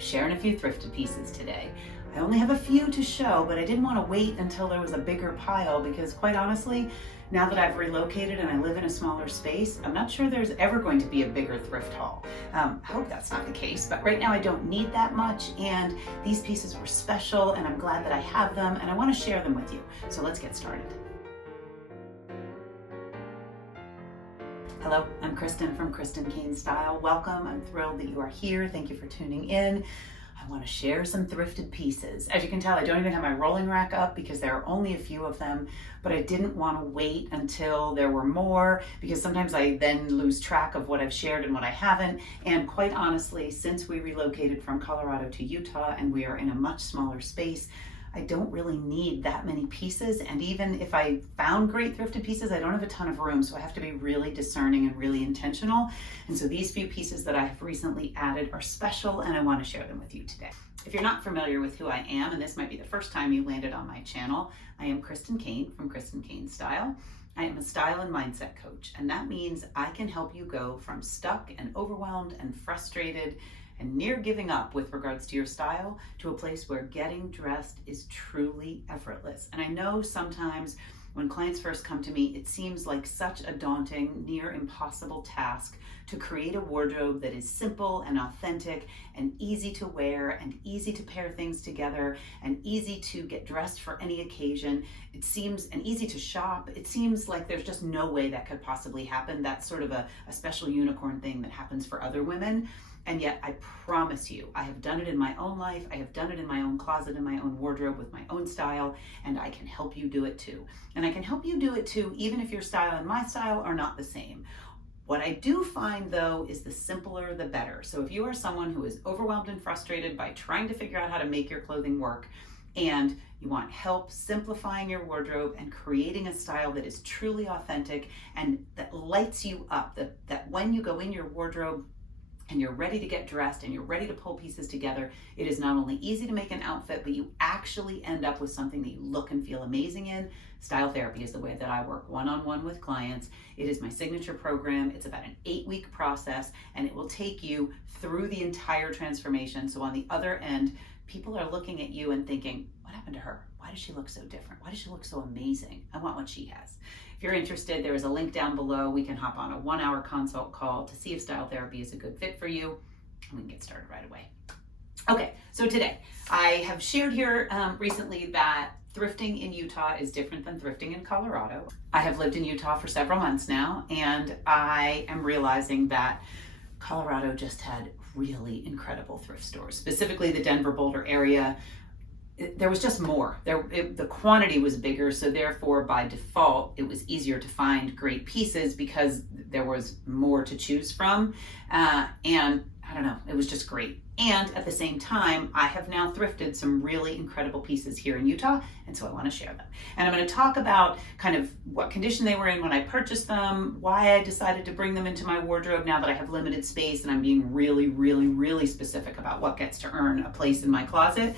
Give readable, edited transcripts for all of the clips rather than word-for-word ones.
sharing a few thrifted pieces today. I only have a few to show, but I didn't want to wait until there was a bigger pile because quite honestly, now that I've relocated and I live in a smaller space, I'm not sure there's ever going to be a bigger thrift haul. I hope that's not the case, but right now I don't need that much, and these pieces were special and I'm glad that I have them and I want to share them with you. So let's get started. Hello, I'm Kristen from Kristen Kane Style. Welcome, I'm thrilled that you are here. Thank you for tuning in. I want to share some thrifted pieces. As you can tell, I don't even have my rolling rack up because there are only a few of them, but I didn't want to wait until there were more because sometimes I then lose track of what I've shared and what I haven't. And quite honestly, since we relocated from Colorado to Utah and we are in a much smaller space, I don't really need that many pieces. And even if I found great thrifted pieces, I don't have a ton of room. So I have to be really discerning and really intentional. And so these few pieces that I have recently added are special and I want to share them with you today. If you're not familiar with who I am, and this might be the first time you landed on my channel, I am Kristen Kane from Kristen Kane Style. I am a style and mindset coach, and that means I can help you go from stuck and overwhelmed and frustrated and near giving up with regards to your style to a place where getting dressed is truly effortless. And I know sometimes when clients first come to me, it seems like such a daunting, near impossible task to create a wardrobe that is simple and authentic and easy to wear and easy to pair things together and easy to get dressed for any occasion. It seems, and easy to shop. It seems like there's just no way that could possibly happen. That's sort of a special unicorn thing that happens for other women. And yet I promise you, I have done it in my own life. I have done it in my own closet, in my own wardrobe with my own style, and I can help you do it too. And I can help you do it too, even if your style and my style are not the same. What I do find though is the simpler, the better. So if you are someone who is overwhelmed and frustrated by trying to figure out how to make your clothing work, and you want help simplifying your wardrobe and creating a style that is truly authentic and that lights you up, that when you go in your wardrobe, and you're ready to get dressed and you're ready to pull pieces together, it is not only easy to make an outfit, but you actually end up with something that you look and feel amazing in. Style therapy is the way that I work one-on-one with clients. It is my signature program. It's about an 8-week process, and it will take you through the entire transformation. So on the other end, people are looking at you and thinking, what happened to her? Why does she look so different? Why does she look so amazing? I want what she has. If you're interested, there is a link down below. We can hop on a 1-hour consult call to see if style therapy is a good fit for you, and we can get started right away. Okay, so today I have shared here recently that thrifting in Utah is different than thrifting in Colorado. I have lived in Utah for several months now, and I am realizing that Colorado just had really incredible thrift stores, specifically the Denver Boulder area. There was just more. The quantity was bigger, so therefore by default it was easier to find great pieces because there was more to choose from, and I don't know, it was just great. And at the same time, I have now thrifted some really incredible pieces here in Utah, and so I want to share them. And I'm going to talk about kind of what condition they were in when I purchased them, why I decided to bring them into my wardrobe now that I have limited space and I'm being really, really, really specific about what gets to earn a place in my closet.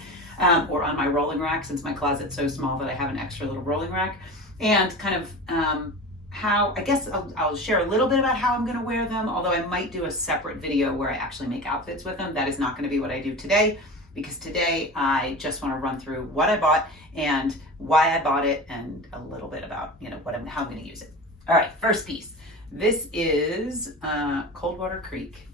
Or on my rolling rack, since my closet's so small that I have an extra little rolling rack, and kind of how, I guess I'll share a little bit about how I'm going to wear them, although I might do a separate video where I actually make outfits with them. That is not going to be what I do today, because today I just want to run through what I bought and why I bought it and a little bit about, how I'm going to use it. All right, first piece. This is Coldwater Creek.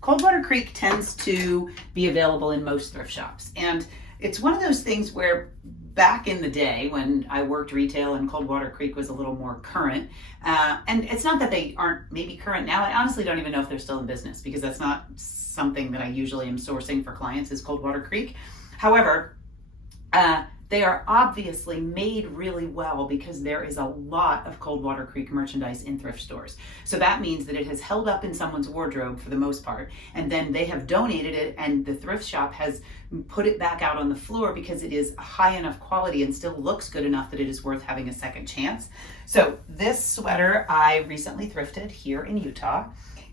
Coldwater Creek tends to be available in most thrift shops, and it's one of those things where back in the day when I worked retail and Coldwater Creek was a little more current, and it's not that they aren't maybe current now. I honestly don't even know if they're still in business because that's not something that I usually am sourcing for clients is Coldwater Creek. However, they are obviously made really well because there is a lot of Coldwater Creek merchandise in thrift stores. So that means that it has held up in someone's wardrobe for the most part, and then they have donated it and the thrift shop has put it back out on the floor because it is high enough quality and still looks good enough that it is worth having a second chance. So this sweater I recently thrifted here in Utah,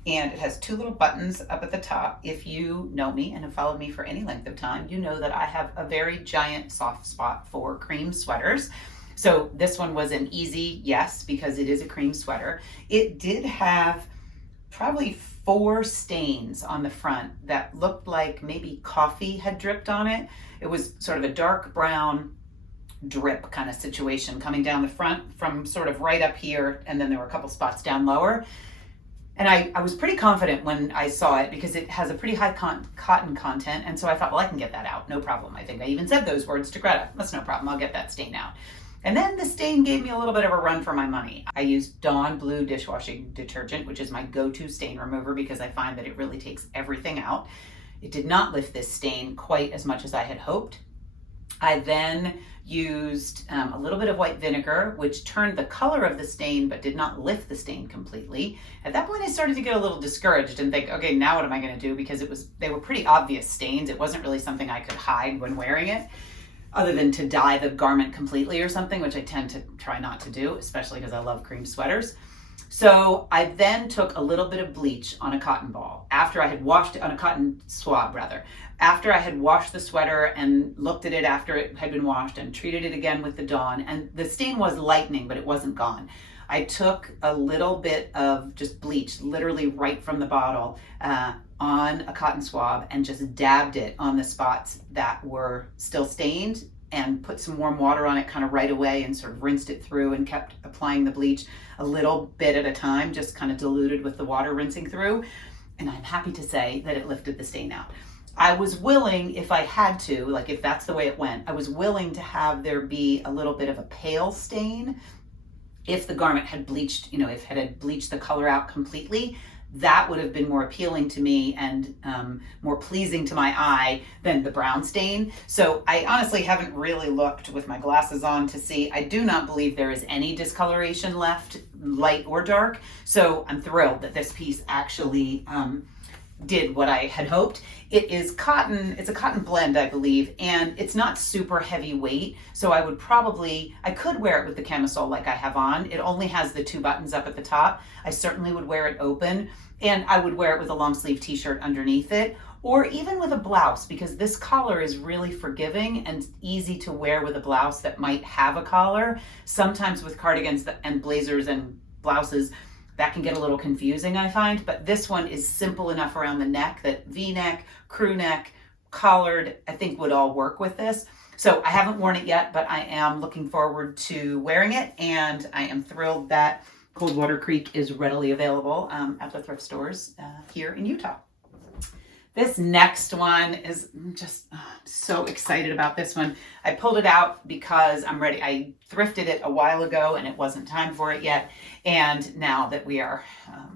and it has 2 little buttons up at the top. If you know me and have followed me for any length of time, you know that I have a very giant soft spot for cream sweaters. So this one was an easy yes, because it is a cream sweater. It did have probably 4 stains on the front that looked like maybe coffee had dripped on it. It was sort of a dark brown drip kind of situation coming down the front from sort of right up here, and then there were a couple spots down lower. And I was pretty confident when I saw it because it has a pretty high cotton content, and so I thought, well, I can get that out, no problem. I think I even said those words to Greta, that's no problem, I'll get that stain out. And then the stain gave me a little bit of a run for my money. I used Dawn Blue dishwashing detergent, which is my go-to stain remover because I find that it really takes everything out. It did not lift this stain quite as much as I had hoped. I then used a little bit of white vinegar, which turned the color of the stain but did not lift the stain completely. At that point, I started to get a little discouraged and think, okay, now what am I going to do? Because they were pretty obvious stains. It wasn't really something I could hide when wearing it, other than to dye the garment completely or something, which I tend to try not to do, especially because I love cream sweaters. So I then took a little bit of bleach on a cotton ball after I had washed it, on a cotton swab rather, after I had washed the sweater and looked at it after it had been washed and treated it again with the Dawn, and the stain was lightening, but it wasn't gone. I took a little bit of just bleach, literally right from the bottle, on a cotton swab and just dabbed it on the spots that were still stained and put some warm water on it kind of right away and sort of rinsed it through and kept applying the bleach a little bit at a time, just kind of diluted with the water rinsing through. And I'm happy to say that it lifted the stain out. I was willing, if I had to, like if that's the way it went, I was willing to have there be a little bit of a pale stain if the garment had bleached, if it had bleached the color out completely. That would have been more appealing to me and more pleasing to my eye than the brown stain. So I honestly haven't really looked with my glasses on to see. I do not believe there is any discoloration left, light or dark. So I'm thrilled that this piece actually did what I had hoped. It is cotton, it's a cotton blend, I believe, and it's not super heavyweight. So I could wear it with the camisole like I have on. It only has the 2 buttons up at the top. I certainly would wear it open, and I would wear it with a long sleeve t-shirt underneath it, or even with a blouse, because this collar is really forgiving and easy to wear with a blouse that might have a collar. Sometimes with cardigans and blazers and blouses, that can get a little confusing, I find, but this one is simple enough around the neck that V-neck, crew neck, collared, I think would all work with this. So I haven't worn it yet, but I am looking forward to wearing it, and I am thrilled that Coldwater Creek is readily available at the thrift stores here in Utah. This next one is just so excited about this one. I pulled it out because I'm ready. I thrifted it a while ago and it wasn't time for it yet. And now that we are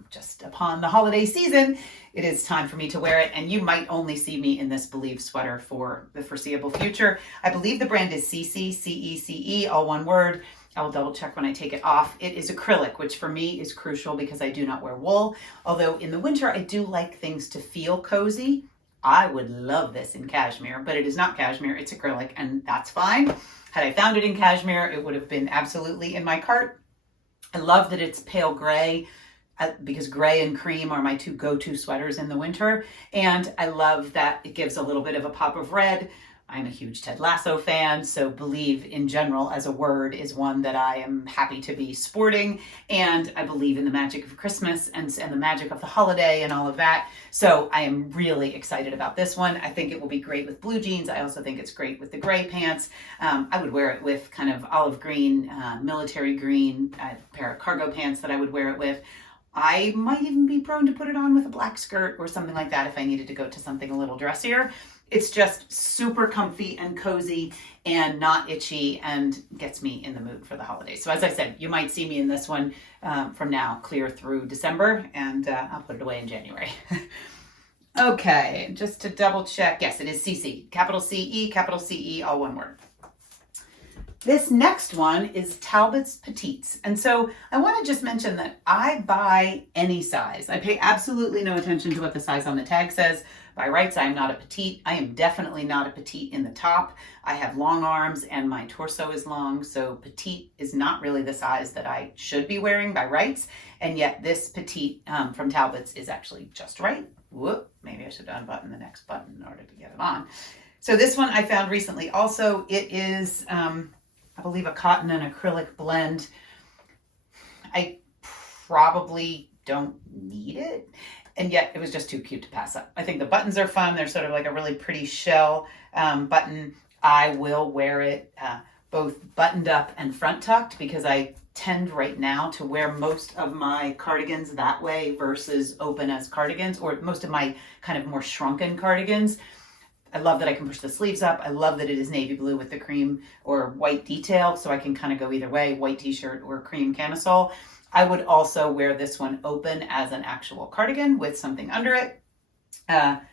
just upon the holiday season, it is time for me to wear it. And you might only see me in this Believe sweater for the foreseeable future. I believe the brand is CC, C-E-C-E, all one word. I will double check when I take it off. It is acrylic, which for me is crucial because I do not wear wool. Although in the winter, I do like things to feel cozy. I would love this in cashmere, but it is not cashmere, it's acrylic, and that's fine. Had I found it in cashmere, it would have been absolutely in my cart. I love that it's pale gray because gray and cream are my 2 go-to sweaters in the winter. And I love that it gives a little bit of a pop of red. I'm a huge Ted Lasso fan, so Believe in general as a word is one that I am happy to be sporting, and I believe in the magic of Christmas and the magic of the holiday and all of that. So I am really excited about this one. I think it will be great with blue jeans. I also think it's great with the gray pants. I would wear it with kind of olive green, military green, a pair of cargo pants that I would wear it with. I might even be prone to put it on with a black skirt or something like that if I needed to go to something a little dressier. It's just super comfy and cozy and not itchy and gets me in the mood for the holidays. So as I said, you might see me in this one from now clear through December, and I'll put it away in January. Okay, just to double check. Yes, it is CC, capital C-E, capital C-E, all one word. This next one is Talbot's Petites. And so I want to just mention that I buy any size. I pay absolutely no attention to what the size on the tag says. By rights, I am not a petite. I am definitely not a petite in the top. I have long arms and my torso is long, so petite is not really the size that I should be wearing by rights. And yet this petite from Talbot's is actually just right. Whoop, maybe I should unbutton the next button in order to get it on. So this one I found recently also. It is, I believe, a cotton and acrylic blend. I probably don't need it. and yet it was just too cute to pass up. I think the buttons are fun. They're sort of like a really pretty shell button. I will wear it both buttoned up and front tucked because I tend right now to wear most of my cardigans that way versus open as cardigans, or most of my kind of more shrunken cardigans. I love that I can push the sleeves up. I love that it is navy blue with the cream or white detail, so I can kind of go either way, white t-shirt or cream camisole. I would also wear this one open as an actual cardigan with something under it.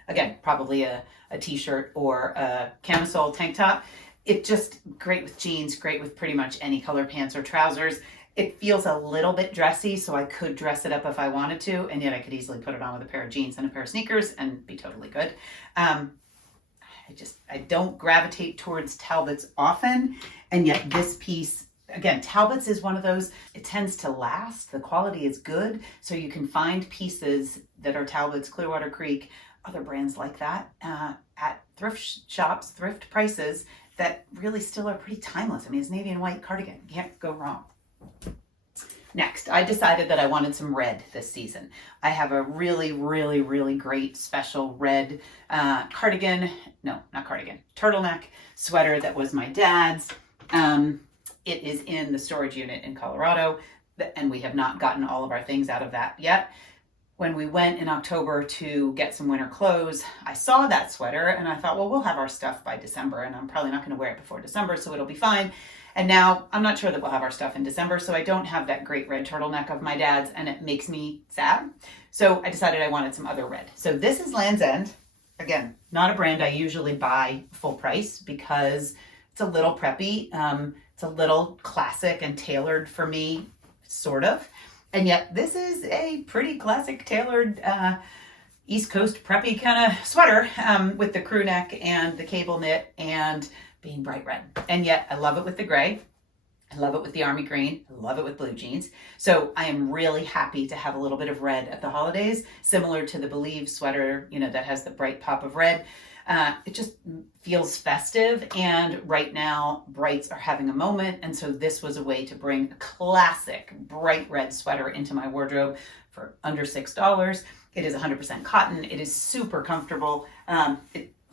Again, probably a t-shirt or a camisole tank top. It's just great with jeans, great with pretty much any color pants or trousers. It feels a little bit dressy, so I could dress it up if I wanted to, and yet I could easily put it on with a pair of jeans and a pair of sneakers and be totally good. I don't gravitate towards Talbots often, and yet this piece, again, Talbots is one of those, it tends to last. The quality is good, so you can find pieces that are Talbots, Clearwater Creek, other brands like that at thrift shops, thrift prices that really still are pretty timeless. I mean, it's navy and white cardigan. You can't go wrong. Next, I decided that I wanted some red this season. I have a really, really, really great special red turtleneck sweater that was my dad's. It is in the storage unit in Colorado, and we have not gotten all of our things out of that yet. When we went in October to get some winter clothes, I saw that sweater and I thought, well, we'll have our stuff by December, and I'm probably not going to wear it before December, so it'll be fine. And now I'm not sure that we'll have our stuff in December, so I don't have that great red turtleneck of my dad's, and it makes me sad. So I decided I wanted some other red. So this is Land's End. Again, not a brand I usually buy full price because it's a little preppy. It's a little classic and tailored for me, sort of. And yet this is a pretty classic tailored East Coast preppy kind of sweater with the crew neck and the cable knit and being bright red. And yet I love it with the gray. I love it with the army green. I love it with blue jeans. So I am really happy to have a little bit of red at the holidays, similar to the Believe sweater, that has the bright pop of red. It just feels festive, and right now brights are having a moment, and so this was a way to bring a classic bright red sweater into my wardrobe for under $6. It is 100% cotton. It is super comfortable.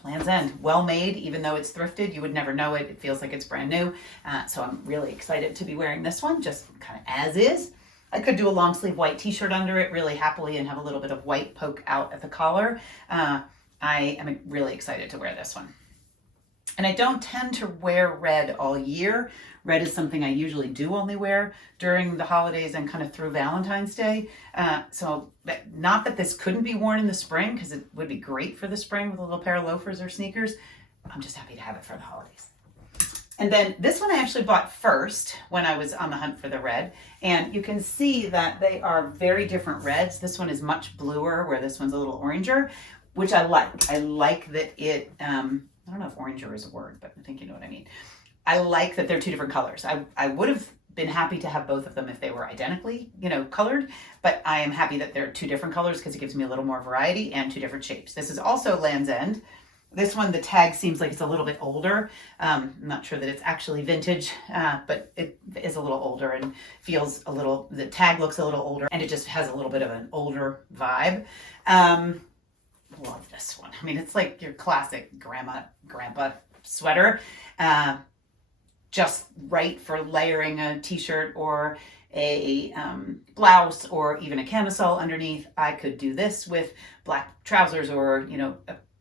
Land's End, well made, even though it's thrifted, you would never know it. It feels like it's brand new. So I'm really excited to be wearing this one, just kind of as is. I could do a long sleeve white t-shirt under it really happily and have a little bit of white poke out at the collar. I am really excited to wear this one. And I don't tend to wear red all year. Red is something I usually do only wear during the holidays and kind of through Valentine's Day. So not that this couldn't be worn in the spring, because it would be great for the spring with a little pair of loafers or sneakers. I'm just happy to have it for the holidays. And then this one I actually bought first when I was on the hunt for the red. And you can see that they are very different reds. This one is much bluer, where this one's a little oranger, which I like. I like that it, I don't know if oranger is a word, but I think you know what I mean. I like that they're two different colors. I would have been happy to have both of them if they were identically, colored, but I am happy that they're two different colors because it gives me a little more variety and two different shapes. This is also Land's End. This one, the tag seems like it's a little bit older. I'm not sure that it's actually vintage, but it is a little older and feels a little, the tag looks a little older, and it just has a little bit of an older vibe. Love this one. I mean, it's like your classic grandpa sweater. Just right for layering a t-shirt or a blouse or even a camisole underneath. I could do this with black trousers or,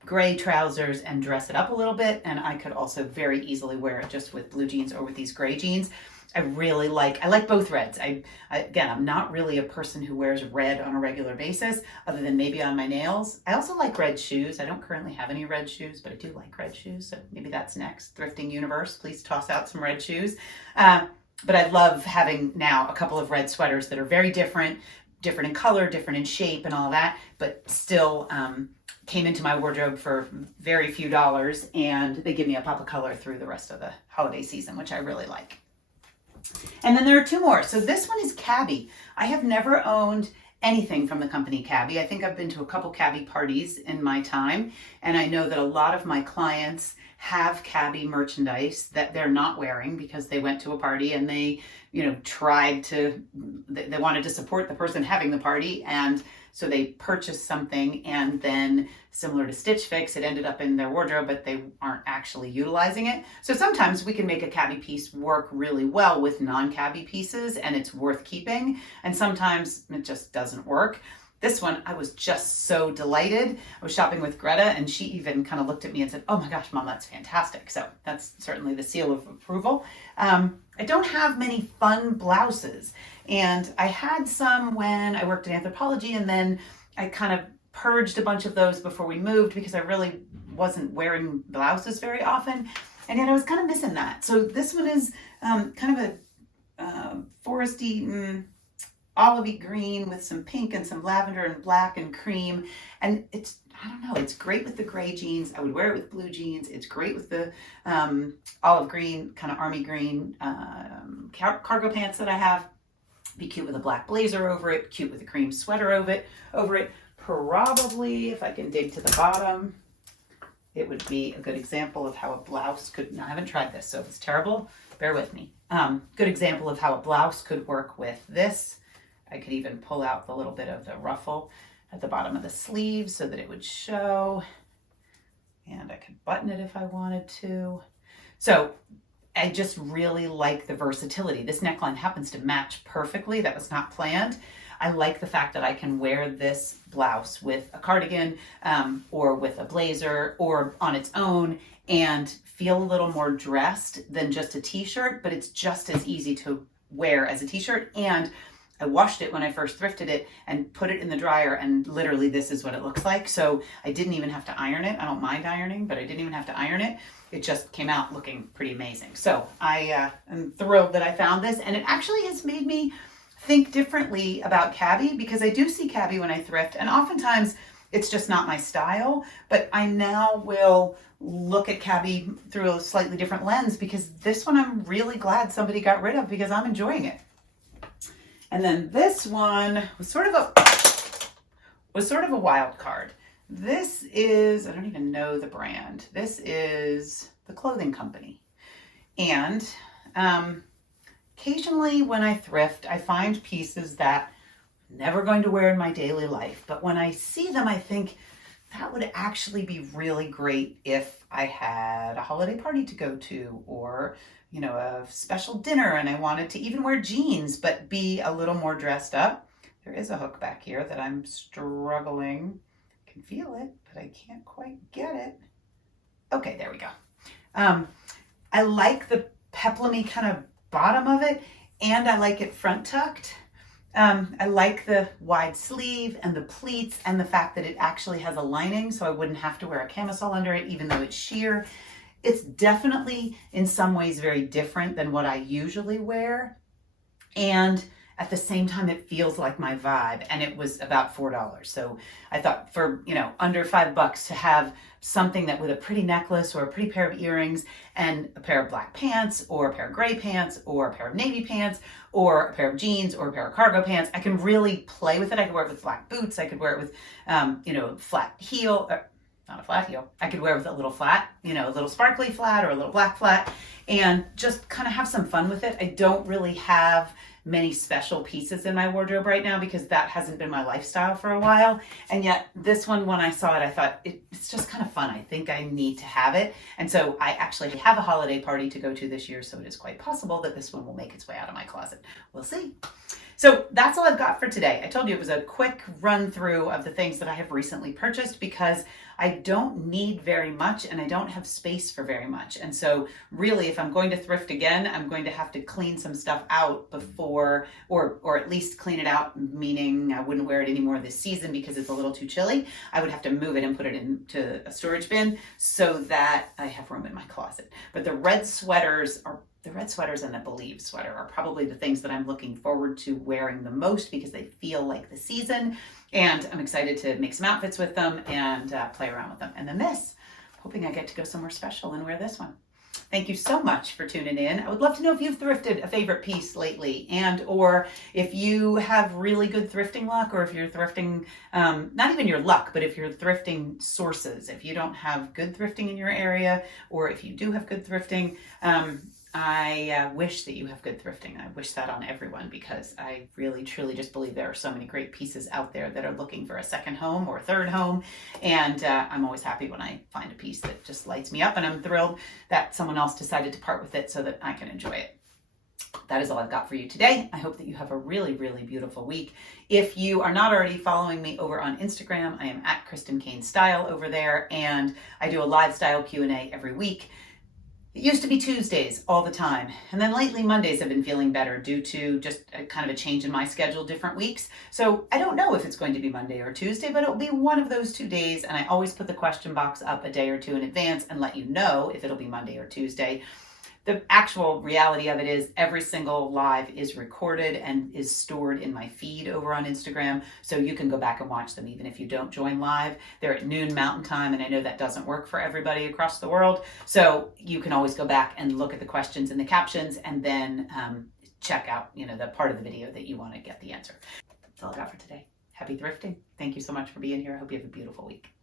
gray trousers and dress it up a little bit. And I could also very easily wear it just with blue jeans or with these gray jeans. I like both reds. Again, I'm not really a person who wears red on a regular basis, other than maybe on my nails. I also like red shoes. I don't currently have any red shoes, but I do like red shoes. So maybe that's next. Thrifting universe, please toss out some red shoes. But I love having now a couple of red sweaters that are very different in color, different in shape and all that, but still came into my wardrobe for very few dollars, and they give me a pop of color through the rest of the holiday season, which I really like. And then there are two more. So this one is Cabby. I have never owned anything from the company Cabby. I think I've been to a couple Cabby parties in my time, and I know that a lot of my clients have Cabby merchandise that they're not wearing because they went to a party and they, they wanted to support the person having the party, and So they purchased something and then, similar to Stitch Fix, it ended up in their wardrobe, but they aren't actually utilizing it. So sometimes we can make a cabbie piece work really well with non-cabbie pieces and it's worth keeping. And sometimes it just doesn't work. This one, I was just so delighted. I was shopping with Greta and she even kind of looked at me and said, "Oh my gosh, Mom, that's fantastic." So that's certainly the seal of approval. I don't have many fun blouses, and I had some when I worked in Anthropologie, and then I kind of purged a bunch of those before we moved because I really wasn't wearing blouses very often, and yet I was kind of missing that. So this one is kind of a foresty, olivey green with some pink and some lavender and black and cream. And it's, I don't know, it's great with the gray jeans. I would wear it with blue jeans. It's great with the olive green, kind of army green cargo pants that I have. Be cute with a black blazer over it, cute with a cream sweater over it. Probably, if I can dig to the bottom, it would be a good example of how a blouse could, I haven't tried this, so if it's terrible, bear with me. Good example of how a blouse could work with this. I could even pull out the little bit of the ruffle at the bottom of the sleeve so that it would show. And I could button it if I wanted to. So I just really like the versatility. This neckline happens to match perfectly. That was not planned. I like the fact that I can wear this blouse with a cardigan or with a blazer or on its own and feel a little more dressed than just a t-shirt, but it's just as easy to wear as a t-shirt. And I washed it when I first thrifted it and put it in the dryer, and literally this is what it looks like. So I didn't even have to iron it. I don't mind ironing, but I didn't even have to iron it. It just came out looking pretty amazing. So I am thrilled that I found this, and it actually has made me think differently about cabbie, because I do see cabbie when I thrift, and oftentimes it's just not my style, but I now will look at cabbie through a slightly different lens, because this one I'm really glad somebody got rid of because I'm enjoying it. And then this one was sort of a wild card. This is, I don't even know the brand. This is the clothing company. And occasionally when I thrift, I find pieces that I'm never going to wear in my daily life. But when I see them, I think that would actually be really great if I had a holiday party to go to, or a special dinner and I wanted to even wear jeans but be a little more dressed up. There is a hook back here that I'm struggling. I can feel it, but I can't quite get it. Okay, there we go. I like the peplumy kind of bottom of it, and I like it front tucked. I like the wide sleeve and the pleats and the fact that it actually has a lining, so I wouldn't have to wear a camisole under it even though it's sheer. It's definitely in some ways very different than what I usually wear. And at the same time, it feels like my vibe, and it was about $4. So I thought for, under $5 to have something that with a pretty necklace or a pretty pair of earrings and a pair of black pants or a pair of gray pants or a pair of navy pants or a pair of jeans or a pair of cargo pants, I can really play with it. I could wear it with black boots. I could wear it with, flat heel. Not a flat heel. I could wear it with a little flat, a little sparkly flat or a little black flat, and just kind of have some fun with it. I don't really have many special pieces in my wardrobe right now because that hasn't been my lifestyle for a while. And yet this one, when I saw it, I thought it's just kind of fun. I think I need to have it. And so I actually have a holiday party to go to this year. So it is quite possible that this one will make its way out of my closet. We'll see. So that's all I've got for today. I told you it was a quick run through of the things that I have recently purchased because I don't need very much and I don't have space for very much. And so really, if I'm going to thrift again, I'm going to have to clean some stuff out before, or at least clean it out, meaning I wouldn't wear it anymore this season because it's a little too chilly. I would have to move it and put it into a storage bin so that I have room in my closet. But the red sweaters and the Believe sweater are probably the things that I'm looking forward to wearing the most because they feel like the season, and I'm excited to make some outfits with them and play around with them. And then this, hoping I get to go somewhere special and wear this one. Thank you so much for tuning in. I would love to know if you've thrifted a favorite piece lately, and or if you have really good thrifting luck, or if you're thrifting, not even your luck, but if you're thrifting sources. If you don't have good thrifting in your area, or if you do have good thrifting, I wish that you have good thrifting. I wish that on everyone because I really, truly just believe there are so many great pieces out there that are looking for a second home or a third home. And I'm always happy when I find a piece that just lights me up, and I'm thrilled that someone else decided to part with it so that I can enjoy it. That is all I've got for you today. I hope that you have a really, really beautiful week. If you are not already following me over on Instagram, I am at Kristen Kane Style over there, and I do a live style Q&A every week. It used to be Tuesdays all the time, and then lately Mondays have been feeling better due to just kind of a change in my schedule different weeks. So I don't know if it's going to be Monday or Tuesday, but it'll be one of those 2 days, and I always put the question box up a day or two in advance and let you know if it'll be Monday or Tuesday. The actual reality of it is every single live is recorded and is stored in my feed over on Instagram, so you can go back and watch them even if you don't join live. They're at noon Mountain Time, and I know that doesn't work for everybody across the world, so you can always go back and look at the questions and the captions and then check out the part of the video that you want to get the answer. That's all I got for today. Happy thrifting. Thank you so much for being here. I hope you have a beautiful week.